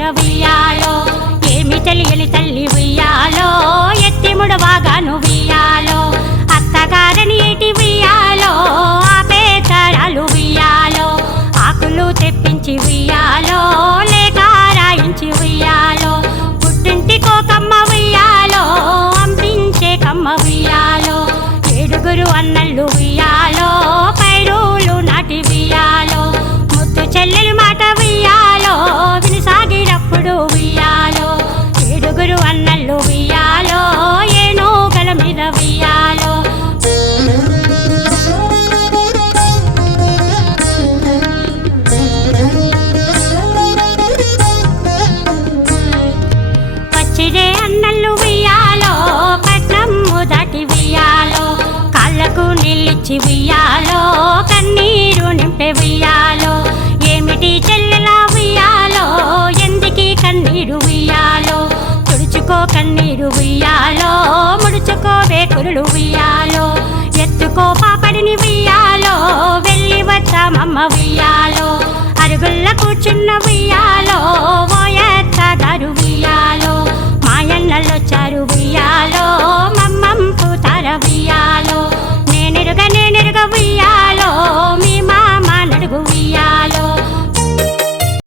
దగ్గర ఉయ్యాలో, ఏమి తెలియని తల్లి ఉయ్యాలో, ఎత్తి ముడవాగాను ఉయ్యాలో, అత్తగారని ఏటి ఉయ్యాలో, ఆపే తరాలు ఉయ్యాలో, ఆకులు తెప్పించి ఉయ్యాలో, లేక రాయించి ఉయ్యాలో, పుట్టింటి కోకమ్మ ఉయ్యాలో, అంపించే కమ్మ ఉయ్యాలో, ఏడుగురు అన్నళ్ళు ఉయ్యాలో, పైరులు నాటి ఉయ్యాలో, ముద్దు చెల్లెలు మాట ఉయ్యాలో, వినిసాగినప్పుడు ఉయ్యాలో, ఏడుగురు అన్నళ్ళు ఉయ్యాలో, ఏనుగల మీద ఉయ్యాలో. పచ్చిడే అన్నళ్ళు ఉయ్యాలో, పట్నము దాటి ఉయ్యాలో, కాళ్ళకు నీళ్ళిచ్చి ఉయ్యాలో, కన్నీరు నింపే ఉయ్యాలో, ఏమిటి చెల్లెలా ఉయ్యాలో, ఎందుకీ కన్నీరు ఉయ్యాలో, తుడుచుకో కన్నీరు ఉయ్యాలో, ముడుచుకో వేకురులు ఉయ్యాలో, ఎత్తుకో పాపడిని ఉయ్యాలో, వెళ్ళి వచ్చామమ్మ ఉయ్యాలో, అరుగుల్ల కూర్చున్న ఉయ్యాలో, ఓ ఎత్తగారు ఉయ్యాలో, మాయన్నళ్ళొచ్చారు ఉయ్యాలో.